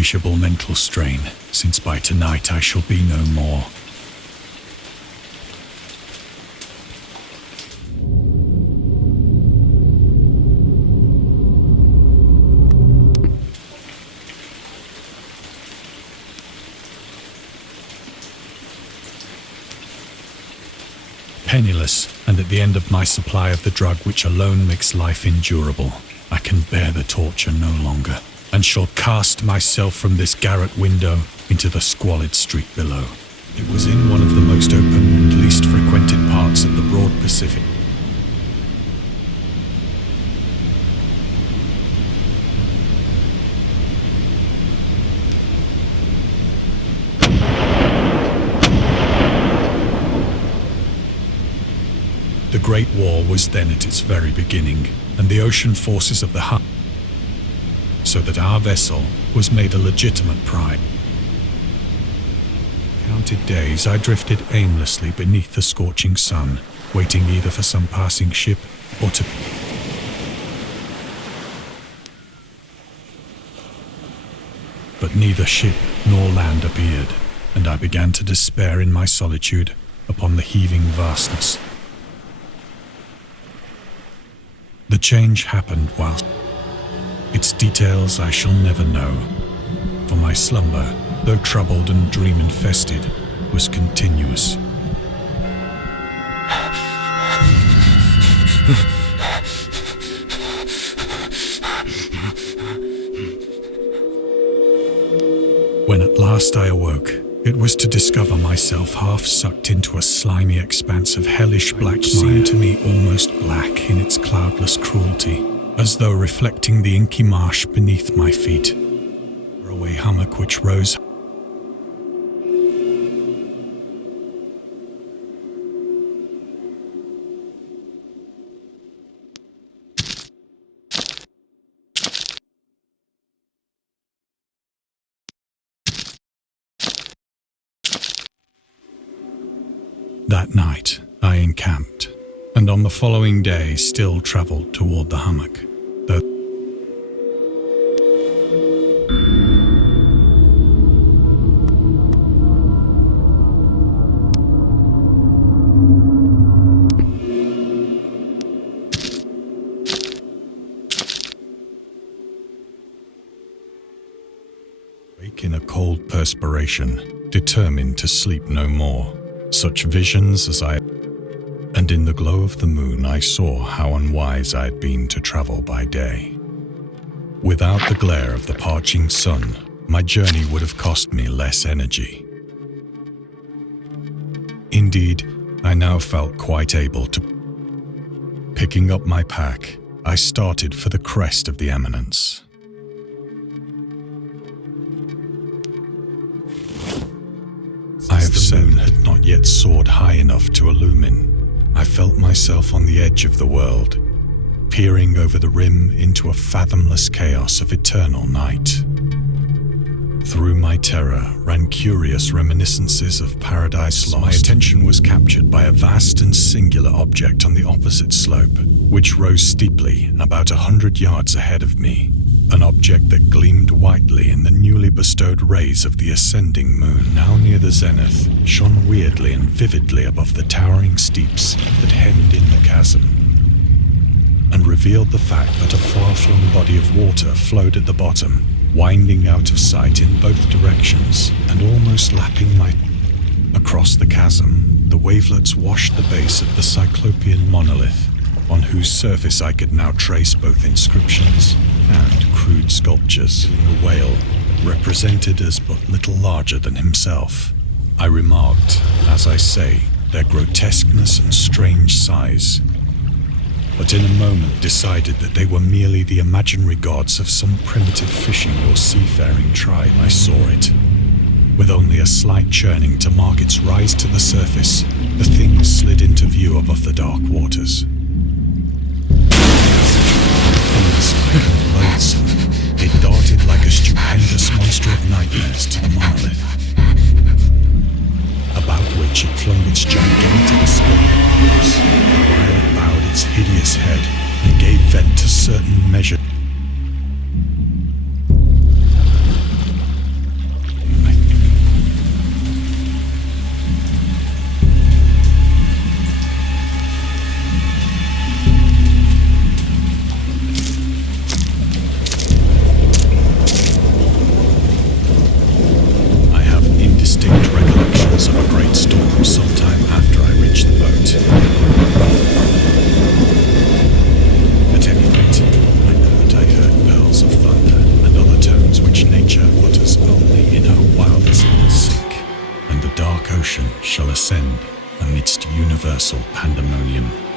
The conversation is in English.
insatiable mental strain, since by tonight I shall be no more. Penniless, and at the end of my supply of the drug which alone makes life endurable, I can bear the torture no longer, and shall cast myself from this garret window into the squalid street below. It was in one of the most open and least frequented parts of the broad Pacific. The Great War was then at its very beginning, and the ocean forces of the Hun, so that our vessel was made a legitimate pride. Counted days I drifted aimlessly beneath the scorching sun, waiting either for some passing ship or to... But neither ship nor land appeared, and I began to despair in my solitude upon the heaving vastness. The change happened whilst its details I shall never know, for my slumber, though troubled and dream-infested, was continuous. When at last I awoke, it was to discover myself half sucked into a slimy expanse of hellish black mire, seemed to me almost black in its cloudless cruelty, as though reflecting the inky marsh beneath my feet. A faraway hummock which rose That night, I encamped, and on the following day still travelled toward the hummock, though wake in a cold perspiration, determined to sleep no more. Such visions as and in the glow of the moon I saw how unwise I had been to travel by day. Without the glare of the parching sun, my journey would have cost me less energy. Indeed, I now felt quite able to. Picking up my pack, I started for the crest of the eminence. I have soon had not yet soared high enough to illumine. I felt myself on the edge of the world, peering over the rim into a fathomless chaos of eternal night. Through my terror ran curious reminiscences of Paradise Lost. My attention was captured by a vast and singular object on the opposite slope, which rose steeply about 100 yards ahead of me. An object that gleamed whitely in the newly bestowed rays of the ascending moon, now near the zenith, shone weirdly and vividly above the towering steeps that hemmed in the chasm, and revealed the fact that a far-flung body of water flowed at the bottom, winding out of sight in both directions and almost lapping my... Across the chasm, the wavelets washed the base of the cyclopean monolith, on whose surface I could now trace both inscriptions and crude sculptures. The whale, represented as but little larger than himself. I remarked, as I say, their grotesqueness and strange size, but in a moment decided that they were merely the imaginary gods of some primitive fishing or seafaring tribe. I saw it. With only a slight churning to mark its rise to the surface, the thing slid into view above the dark waters. Loathsome, it darted like a stupendous monster of nightmares to the monolith, about which it flung its gigantic scaly arms, while it bowed its hideous head and gave vent to certain measure. ocean shall ascend amidst universal pandemonium.